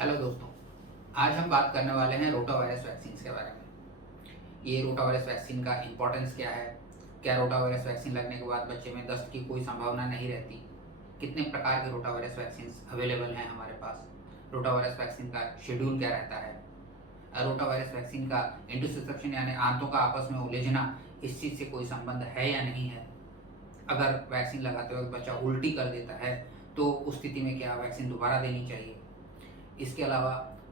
Hello दोस्तों, आज हम बात करने वाले हैं रोटा वायरस वैक्सीन के बारे में। ये रोटा वायरस वैक्सीन का इम्पोर्टेंस क्या है, क्या रोटा वायरस वैक्सीन लगने के बाद बच्चे में दस्त की कोई संभावना नहीं रहती, कितने प्रकार के रोटा वायरस वैक्सीन अवेलेबल हैं हमारे पास, रोटा वायरस वैक्सीन का शेड्यूल क्या रहता है, रोटा वायरस वैक्सीन का इंटरसेप्शन यानी आंतों का आपस में उलझना, इस चीज़ से कोई संबंध है या नहीं है। अगर वैक्सीन लगाते वक्त बच्चा उल्टी कर देता है तो उस स्थिति में क्या वैक्सीन दोबारा देनी चाहिए। इसके अलावा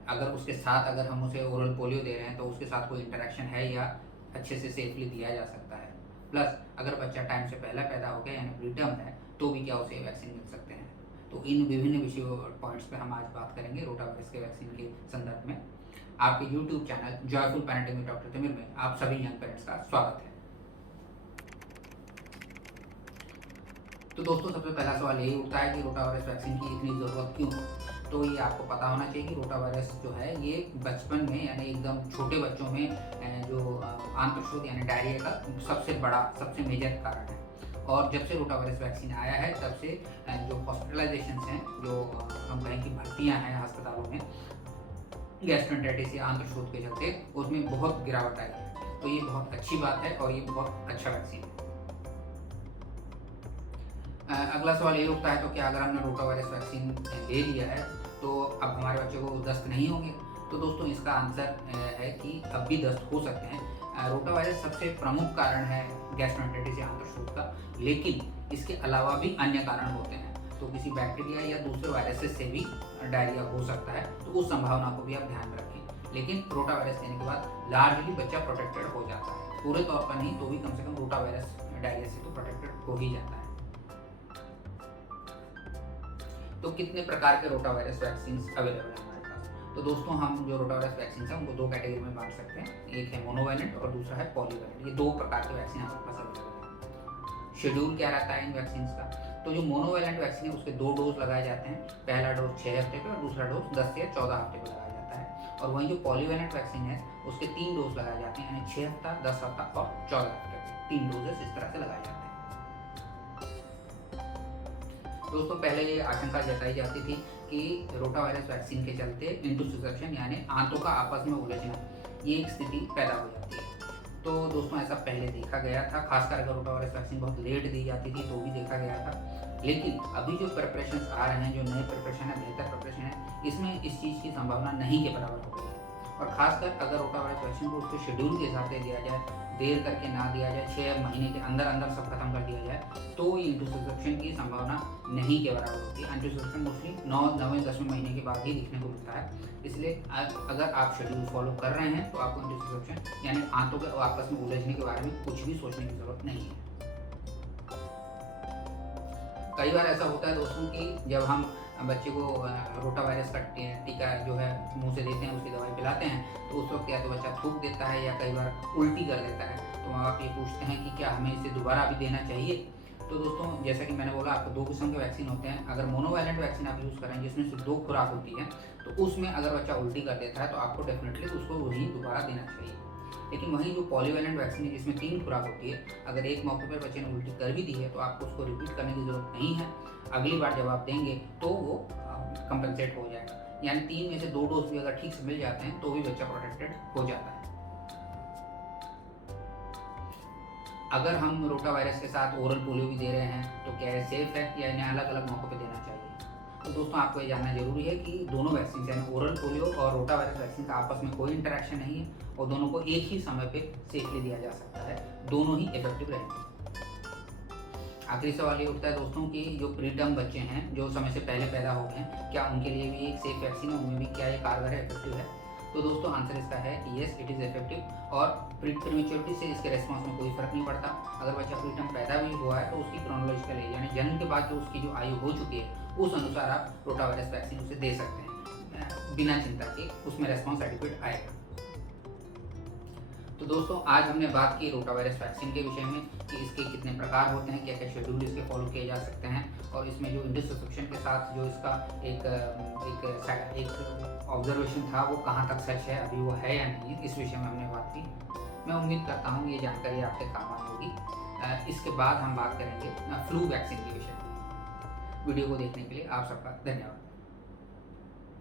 अगर उसके साथ अगर हम उसे ओरल पोलियो दे रहे हैं तो उसके साथ कोई इंटरेक्शन है या अच्छे से सेफली दिया जा सकता है। प्लस अगर बच्चा टाइम से पहले पैदा हो गया यानी प्रीटर्म है तो भी क्या उसे वैक्सीन मिल सकते हैं। तो इन विभिन्न विषयों और पॉइंट्स पे हम आज बात करेंगे रोटा वायरस के वैक्सीन के संदर्भ में। आपके YouTube channel joyful parenting with doctor Tamir में आप सभी यंग पेरेंट्स का स्वागत है। तो दोस्तों, सबसे पहला सवाल यही उठता है कि रोटा वायरस वैक्सीन की इतनी ज़रूरत क्यों है। तो ये आपको पता होना चाहिए कि रोटा वायरस जो है ये बचपन में यानी एकदम छोटे बच्चों में जो आंत्रशोथ यानी डायरिया का सबसे बड़ा सबसे मेजर कारण है। और जब से रोटा वायरस वैक्सीन आया है तब से जो हॉस्पिटलाइजेशन हैं, जो हम कहें कि भर्तियाँ हैं अस्पतालों में गैस्ट्रोएंटेरिटिस या आंत्रशोथ के चलते, उसमें बहुत गिरावट आई है। तो ये बहुत अच्छी बात है और ये बहुत अच्छा वैक्सीन है। अगला सवाल ये उठता है तो क्या अगर हमने रोटा वायरस वैक्सीन ले लिया है तो अब हमारे बच्चे को दस्त नहीं होंगे। तो दोस्तों, इसका आंसर है कि अब भी दस्त हो सकते हैं। रोटा वायरस सबसे प्रमुख कारण है गैस्ट्रोएंटेरिटिस या आंत्रशोथ का, लेकिन इसके अलावा भी अन्य कारण होते हैं। तो किसी बैक्टीरिया या दूसरे वायरसेस से भी डायरिया हो सकता है, तो उस संभावना को भी आप ध्यान में रखें। लेकिन रोटा वायरस लेने के बाद लार्जली बच्चा प्रोटेक्टेड हो जाता है, पूरे तौर पर नहीं तो भी कम से कम रोटा वायरस डायरिया से तो प्रोटेक्टेड हो ही जाता है। तो कितने प्रकार के रोटा वायरस वैक्सीन अवेलेबल है हमारे पास। तो दोस्तों, हम जो रोटा वायरस वैक्सीन है उनको दो कैटेगरी में बांट सकते हैं। एक है मोनोवैलेंट और दूसरा है पॉलीवैलेंट। ये दो प्रकार के वैक्सीन हमारे पास अवेलेबल है। शेड्यूल क्या रहता है इन वैक्सीन का। तो जो मोनोवैलेंट वैक्सीन है उसके 2 डोज लगाए जाते हैं। पहला डोज 6 हफ्ते पे और दूसरा डोज 10 से 14 हफ्ते पे लगाया जाता है। और वहीं जो पॉलीवैलेंट वैक्सीन है उसके 3 डोज लगाए जाते हैं, यानी 6 हफ्ता, 10 हफ्ता और 14 हफ्ते पे 3 डोजेस इस तरह से लगाए जाते हैं। दोस्तों, पहले ये आशंका जताई जाती थी कि रोटा वायरस वैक्सीन के चलते इंटरसेप्शन यानी आंतों का आपस में उलझना, ये एक स्थिति पैदा हो जाती है। तो दोस्तों, ऐसा पहले देखा गया था, खासकर अगर रोटा वायरस वैक्सीन बहुत लेट दी जाती थी तो भी देखा गया था। लेकिन अभी जो प्रिपरेशन आ रहे हैं, जो नए प्रिपरेशन है, बेहतर प्रिपरेशन है, इसमें इस चीज़ की संभावना नहीं के बराबर हो गई है। और खासकर अगर रोटा वायरस वैक्सीन को उसके शेड्यूल के हिसाब से दिया जाए, देर करके ना दिया जाए, 6 महीने के अंदर अंदर सब खत्म कर दिया जाए, तो ये इंटरसेप्शन की संभावना नहीं के बराबर होती है। इंटरसेप्शन मोस्टली 9वें 10वें महीने के बाद ही दिखने को मिलता है। इसलिए अगर आप शेड्यूल फॉलो कर रहे हैं तो आपको इंटरसेप्शन यानी आंतों के आपस में उलझने के बारे में कुछ भी सोचने की जरूरत नहीं है। कई बार ऐसा होता है दोस्तों कि जब हम बच्चे को रोटा वायरस का टीका जो है मुंह से देते हैं, उसकी दवाई पिलाते हैं, तो उस वक्त या तो बच्चा थूक देता है या कई बार उल्टी कर देता है। तो माँ बाप ये पूछते हैं कि क्या हमें इसे दोबारा भी देना चाहिए। तो दोस्तों, जैसा कि मैंने बोला, आपको 2 किस्म के वैक्सीन होते हैं। अगर मोनोवैलेंट वैक्सीन आप यूज़ करें जिसमें सिर्फ 2 खुराक होती है, तो उसमें अगर बच्चा उल्टी कर देता है तो आपको डेफिनेटली उसको वही दोबारा देना चाहिए। लेकिन वहीं जो पॉलीवैलेंट वैक्सीन है जिसमें 3 खुराक होती है, अगर एक मौके पर बच्चे ने उल्टी कर भी दी है तो आपको उसको रिपीट करने की ज़रूरत नहीं है। अगली बार जब आप देंगे तो वो कंपनसेट हो जाएगा, यानी 3 में से 2 डोज भी अगर ठीक से मिल जाते हैं तो भी बच्चा प्रोटेक्टेड हो जाता है। अगर हम रोटा वायरस के साथ ओरल पोलियो भी दे रहे हैं तो क्या ये सेफ है या इन्हें अलग अलग मौकों पे देना चाहिए। तो दोस्तों, आपको ये जानना जरूरी है कि दोनों वैक्सीन यानी ओरल पोलियो और रोटा वायरस वैक्सीन का आपस में कोई इंटरेक्शन नहीं है और दोनों को एक ही समय पे सेफली दिया जा सकता है। दोनों ही इफेक्टिव रहेंगे। आखिरी सवाल ये उठता है दोस्तों कि जो प्रीटर्म बच्चे हैं जो समय से पहले पैदा हो गए हैं, क्या उनके लिए भी एक सेफ वैक्सीन है, उनमें भी क्या ये कारगर है, इफेक्टिव है। तो दोस्तों, आंसर इसका है कि येस, इट इज़ इफेक्टिव और प्रीमेच्योरिटी से इसके रेस्पॉन्स में कोई फर्क नहीं पड़ता। अगर बच्चा प्रीटर्म पैदा भी हुआ है तो उसकी क्रोनोलॉजिकल एज यानी जन्म के बाद जो उसकी जो आयु हो चुकी है उस अनुसार आप रोटा वायरस वैक्सीन उसे दे सकते हैं बिना चिंता के, उसमें रेस्पॉन्स एडिक्वेट आएगा। तो दोस्तों, आज हमने बात की रोटा वायरस वैक्सीन के विषय में कि इसके कितने प्रकार होते हैं, क्या क्या शेड्यूल इसके फॉलो किए जा सकते हैं, और इसमें जो इंटरसेप्शन के साथ जो इसका एक ऑब्जर्वेशन था वो कहाँ तक सच है, अभी वो है या नहीं, इस विषय में हमने बात की। मैं उम्मीद करता हूँ ये जानकारी आपके काम आई होगी। इसके बाद हम बात करेंगे फ्लू वैक्सीन के विषय में। वीडियो को देखने के लिए आप सबका धन्यवाद।